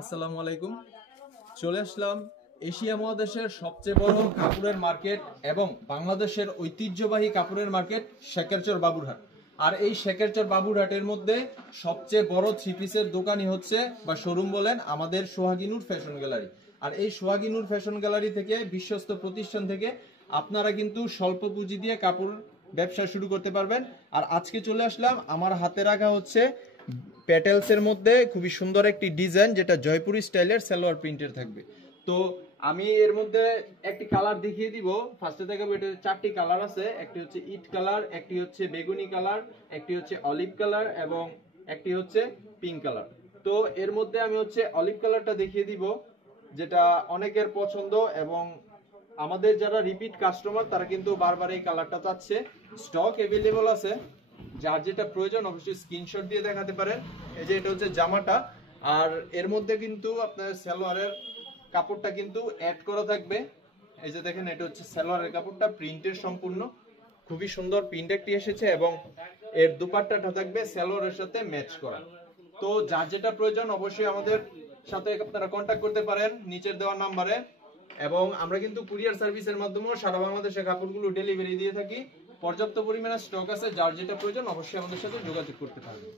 আসসালামু আলাইকুম। চলে আসলাম এশিয়া মহাদেশের সবচেয়ে বড় কাপড়ের মার্কেট এবং বাংলাদেশের ঐতিহ্যবাহী কাপড়ের মার্কেট শেখেরচর বাবুরহাট। আর এই শেখেরচর বাবুরহাটের মধ্যে সবচেয়ে বড় থ্রি পিসের দোকানই হচ্ছে বা শোরুম বলেন আমাদের সোহাগী-নূর ফ্যাশন গ্যালারি। আর এই সোহাগী-নূর ফ্যাশন গ্যালারি থেকে বিশ্বস্ত প্রতিষ্ঠান থেকে আপনারা কিন্তু স্বল্প পুঁজি দিয়ে কাপড় ব্যবসা শুরু করতে পারবেন। আর আজকে চলে আসলাম, আমার হাতে রাখা হচ্ছে প্যাটেলসের মধ্যে খুবই সুন্দর একটি ডিজাইন, যেটা জয়পুরি স্টাইলের সালোয়ার প্রিন্টের থাকবে। তো আমি এর মধ্যে একটি কালার দেখিয়ে দিব। ফার্স্টে দেখাবো, এটা চারটি কালার আছে। একটি হচ্ছে ইট কালার, একটি হচ্ছে বেগুনি কালার, একটি হচ্ছে অলিভ কালার এবং একটি হচ্ছে পিঙ্ক কালার। তো এর মধ্যে আমি হচ্ছে অলিভ কালারটা দেখিয়ে দিব, যেটা অনেকের পছন্দ এবং আমাদের যারা রিপিট কাস্টমার তারা কিন্তু বারবার এই কালারটা চাচ্ছে। স্টক অ্যাভেলেবল আছে, যার যেটা প্রয়োজন অবশ্যই স্ক্রিনশট দিয়ে দেখাতে পারেন। এই যে এটা হচ্ছে জামাটা, আর এর মধ্যে কিন্তু আপনার সালোয়ারের কাপড়টা কিন্তু অ্যাড করা থাকবে। এই যে দেখেন, এটা হচ্ছে সালোয়ারের কাপড়টা প্রিন্টের সম্পূর্ণ খুবই সুন্দর প্রিন্ট একটি এসেছে এবং এর দুপাট্টাটা থাকবে সালোয়ারের সাথে ম্যাচ করা। তো যার যেটা প্রয়োজন অবশ্যই আমাদের সাথে আপনারা কন্ট্যাক্ট করতে পারেন নিচের দেওয়া নাম্বারে। এবং আমরা কিন্তু কুরিয়ার সার্ভিসের মাধ্যমে সারা বাংলাদেশে কাপড়গুলো ডেলিভারি দিয়ে থাকি। পর্যাপ্ত পরিমাণে স্টক আছে, যার যেটা প্রয়োজন অবশ্যই আমাদের সাথে যোগাযোগ করতে পারবেন।